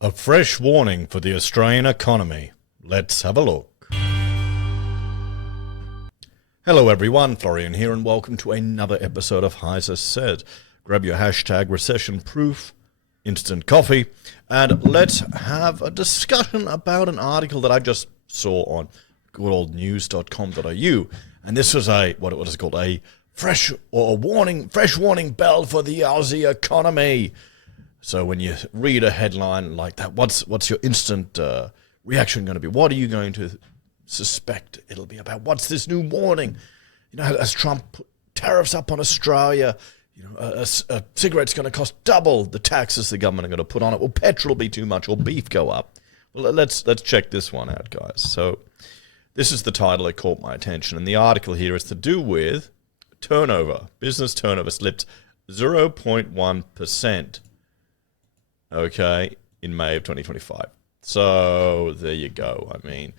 A fresh warning for the Australian economy. Let's have a look. Hello everyone, Florian here and welcome to another episode of HeiseSays. Grab your hashtag recession-proof instant coffee and let's have a discussion about an article that I just saw on goodoldnews.com.au. And this was what is it called? A fresh warning bell for the Aussie economy. So when you read a headline like that, what's your instant reaction going to be? What are you going to suspect it'll be about? What's this new warning? You know, as Trump put tariffs up on Australia, you know, a cigarette's going to cost double the taxes the government are going to put on it. Will petrol be too much? Will beef go up? Well, let's check this one out, guys. So this is the title that caught my attention, and the article here is to do with turnover. Business turnover slipped 0.1%. Okay, in May of 2025. So there you go. I mean,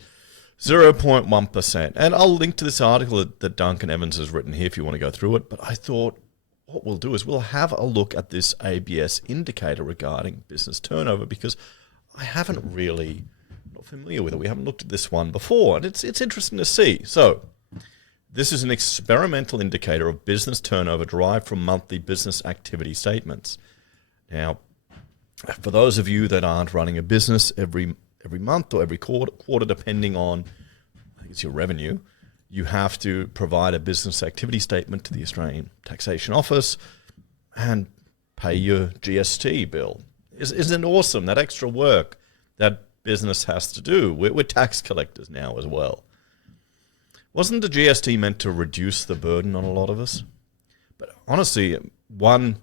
0.1%. And I'll link to this article that Duncan Evans has written here if you want to go through it. But I thought what we'll do is we'll have a look at this ABS indicator regarding business turnover because I haven't really, not familiar with it. We haven't looked at this one before. And it's interesting to see. So this is an experimental indicator of business turnover derived from monthly business activity statements. Now, for those of you that aren't running a business every month or every quarter, depending on, I think it's your revenue, you have to provide a business activity statement to the Australian Taxation Office and pay your GST bill. Isn't it awesome, that extra work that business has to do? We're tax collectors now as well. Wasn't the GST meant to reduce the burden on a lot of us? But honestly, one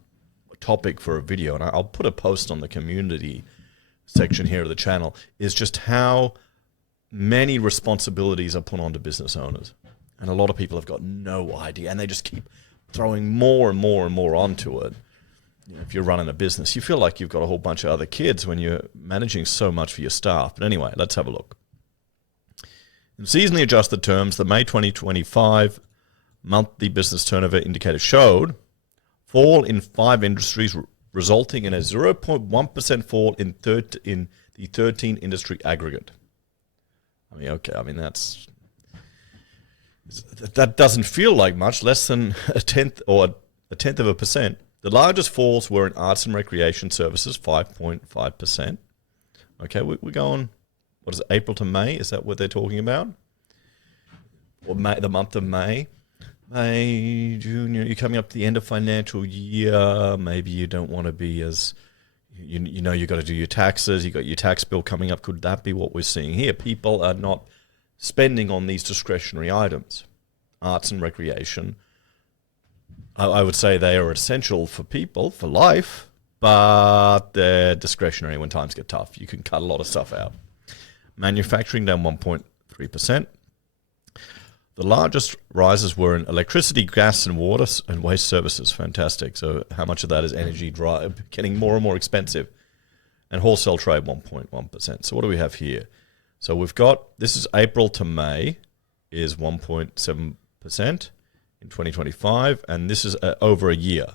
topic for a video, and I'll put a post on the community section here of the channel, is just how many responsibilities are put onto business owners. And a lot of people have got no idea, and they just keep throwing more and more and more onto it. You know, if you're running a business, you feel like you've got a whole bunch of other kids when you're managing so much for your staff. But anyway, let's have a look. In seasonally adjusted terms, the May 2025 monthly business turnover indicator showed fall in 5 industries, resulting in a 0.1% fall in the 13 industry aggregate. I mean, okay, I mean, that doesn't feel like much, less than a tenth of a percent. The largest falls were in arts and recreation services, 5.5%. Okay, we're going, what is it, April to May? Is that what they're talking about? Or May, the month of May? May, June, you're coming up to the end of financial year. Maybe you don't want to be as, you know, you got to do your taxes. You got your tax bill coming up. Could that be what we're seeing here? People are not spending on these discretionary items. Arts and recreation, I would say they are essential for people, for life, but they're discretionary when times get tough. You can cut a lot of stuff out. Manufacturing down 1.3%. The largest rises were in electricity, gas, and water and waste services. Fantastic. So how much of that is energy getting more and more expensive? And wholesale trade, 1.1%. So what do we have here? So we've got, this is April to May, is 1.7% in 2025, and this is over a year.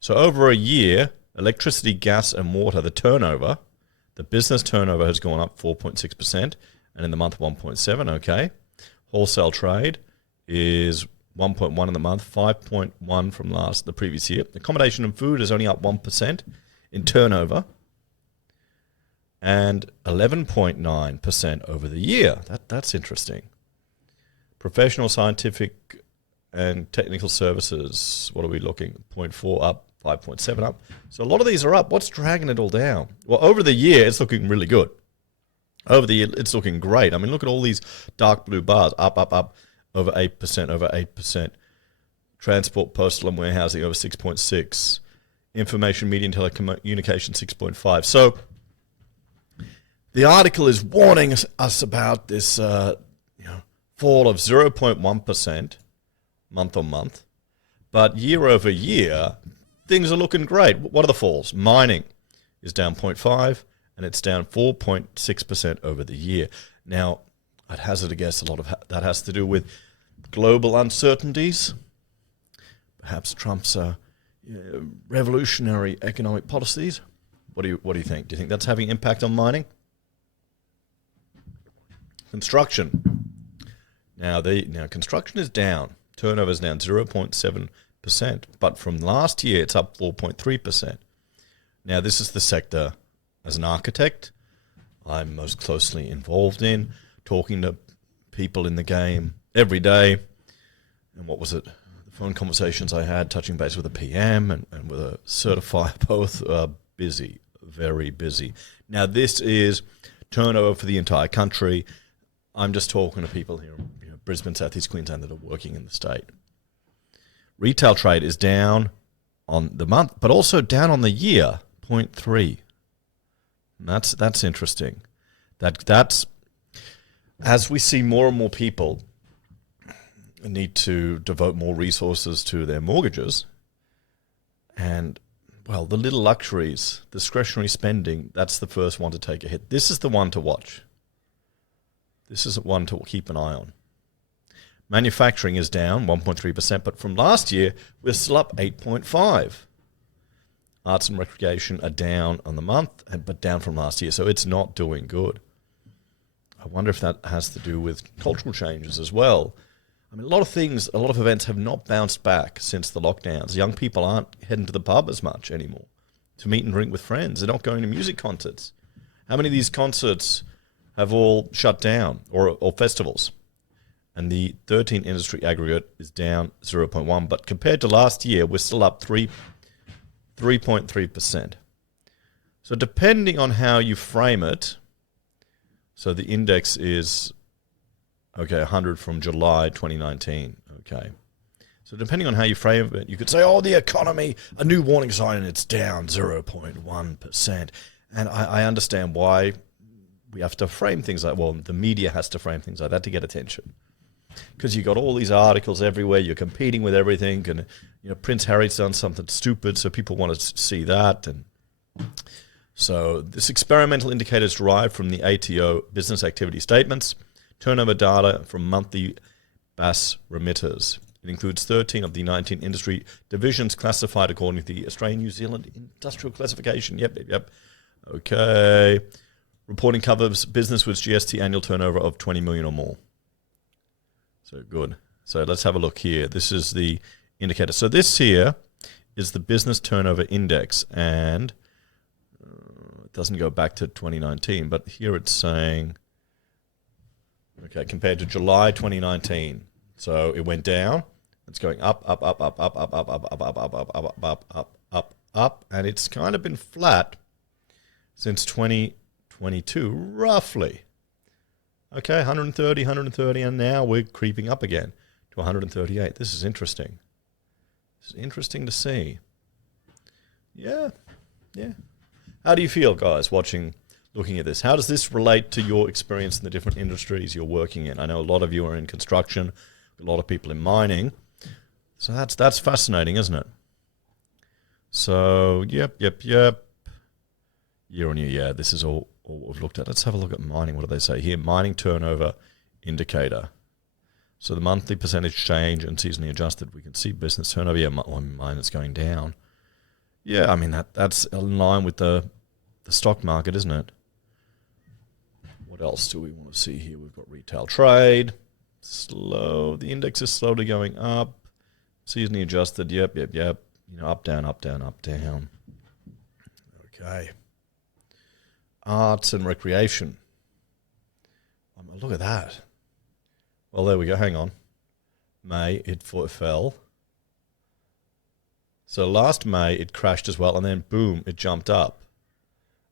So over a year, electricity, gas, and water, the turnover, the business turnover has gone up 4.6%, and in the month 1.7%, okay. Wholesale trade is 1.1 in the month, 5.1 from the previous year. Accommodation and food is only up 1% in turnover and 11.9% over the year. That's interesting. Professional, scientific, and technical services, what are we looking? 0.4 up, 5.7 up. So a lot of these are up. What's dragging it all down? Well, over the year, it's looking really good. Over the year, it's looking great. I mean, look at all these dark blue bars, up, over 8%, over 8%. Transport, postal, and warehousing, over 6.6. Information, media, and telecommunication, 6.5. So the article is warning us about this fall of 0.1% month on month. But year over year, things are looking great. What are the falls? Mining is down 0.5%. And it's down 4.6% over the year. Now, I'd hazard a guess a lot of that has to do with global uncertainties, perhaps Trump's revolutionary economic policies, What do you think? Do you think that's having impact on mining? Construction. Now construction is down. Turnover is down 0.7%, but from last year it's up 4.3%. Now this is the sector, as an architect, I'm most closely involved in, talking to people in the game every day. And what was it? The phone conversations I had, touching base with a PM and with a certifier, both are busy, very busy. Now this is turnover for the entire country. I'm just talking to people here in Brisbane, Southeast Queensland, that are working in the state. Retail trade is down on the month, but also down on the year, 0.3. That's interesting. That's as we see more and more people need to devote more resources to their mortgages, and well, the little luxuries, discretionary spending, that's the first one to take a hit. This is the one to watch. This is one to keep an eye on. Manufacturing is down 1.3%, but from last year, we're still up 8.5%. Arts and recreation are down on the month, but down from last year, so it's not doing good. I wonder if that has to do with cultural changes as well. I mean, a lot of events have not bounced back since the lockdowns. Young people aren't heading to the pub as much anymore to meet and drink with friends. They're not going to music concerts. How many of these concerts have all shut down, or festivals? And the 13 industry aggregate is down 0.1, but compared to last year, we're still up 3.3%. So depending on how you frame it, so the index is, 100 from July 2019, So depending on how you frame it, you could say, the economy, a new warning sign, and it's down 0.1%. And I understand why we have to frame things like, the media has to frame things like that to get attention. Because you got all these articles everywhere, you're competing with everything, and Prince Harry's done something stupid, so people want to see that. And so this experimental indicator is derived from the ATO business activity statements, turnover data from monthly BAS remitters. It includes 13 of the 19 industry divisions classified according to the Australian-New Zealand Industrial Classification. Yep. Okay. Reporting covers business with GST annual turnover of 20 million or more. So good. So let's have a look here. This is the indicator. So this here is the business turnover index, and it doesn't go back to 2019, but here it's saying, compared to July 2019. So it went down. It's going up, and it's kind of been flat since 2022, roughly. 130, and now we're creeping up again to 138. This is interesting. It's interesting to see. Yeah. How do you feel, guys, looking at this? How does this relate to your experience in the different industries you're working in? I know a lot of you are in construction, a lot of people in mining. So that's fascinating, isn't it? So, yep. Year on year, yeah, this is all we've looked at. Let's have a look at mining. What do they say here? Mining turnover indicator. So the monthly percentage change and seasonally adjusted. We can see business turnover. Yeah, mine is going down. Yeah, I mean, that's in line with the stock market, isn't it? What else do we want to see here? We've got retail trade. Slow. The index is slowly going up. Seasonally adjusted. Yep. Up, down. Okay. Arts and recreation. Look at that. Well, there we go. Hang on. May, it fell. So last May, it crashed as well, and then boom, it jumped up.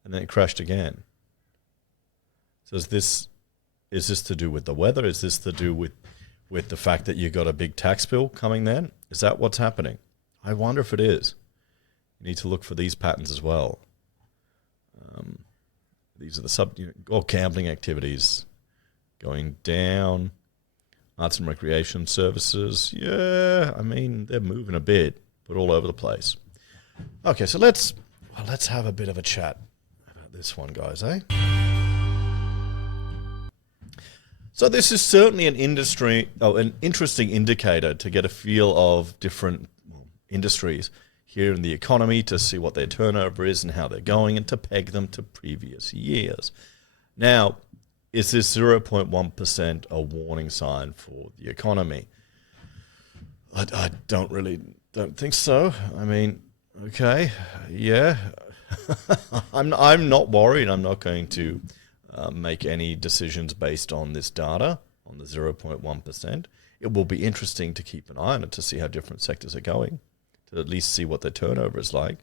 And then it crashed again. So is this to do with the weather? Is this to do with the fact that you got a big tax bill coming then? Is that what's happening? I wonder if it is. You need to look for these patterns as well. These are the gambling activities going down. Arts and recreation services. Yeah, I mean, they're moving a bit, but all over the place. Okay, so let's have a bit of a chat about this one, guys, eh? So this is certainly an interesting indicator to get a feel of different industries. here in the economy to see what their turnover is and how they're going and to peg them to previous years. Now, is this 0.1% a warning sign for the economy? I don't think so. I mean, okay, yeah. I'm not worried. I'm not going to make any decisions based on this data, on the 0.1%. It will be interesting to keep an eye on it to see how different sectors are going, to at least see what their turnover is like.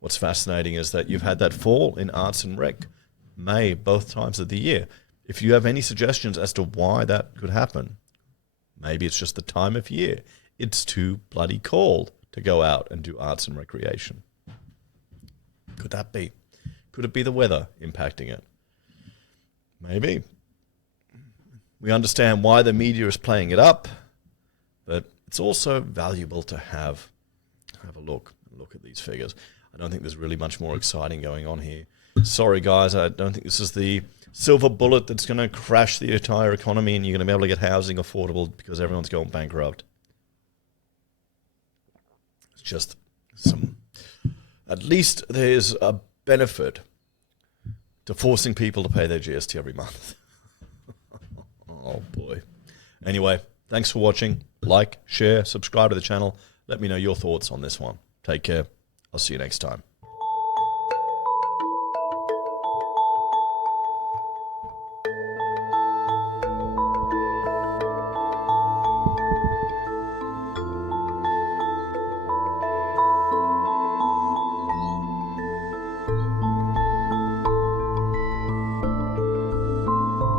What's fascinating is that you've had that fall in arts and rec, May, both times of the year. If you have any suggestions as to why that could happen, maybe it's just the time of year. It's too bloody cold to go out and do arts and recreation. Could that be? Could it be the weather impacting it? Maybe. We understand why the media is playing it up, but it's also valuable to have a look at these figures. I don't think there's really much more exciting going on here. Sorry, guys, I don't think this is the silver bullet that's going to crash the entire economy and you're going to be able to get housing affordable because everyone's going bankrupt. It's just at least there's a benefit to forcing people to pay their GST every month. Oh, boy. Anyway, thanks for watching. Like, share, subscribe to the channel. Let me know your thoughts on this one. Take care. I'll see you next time.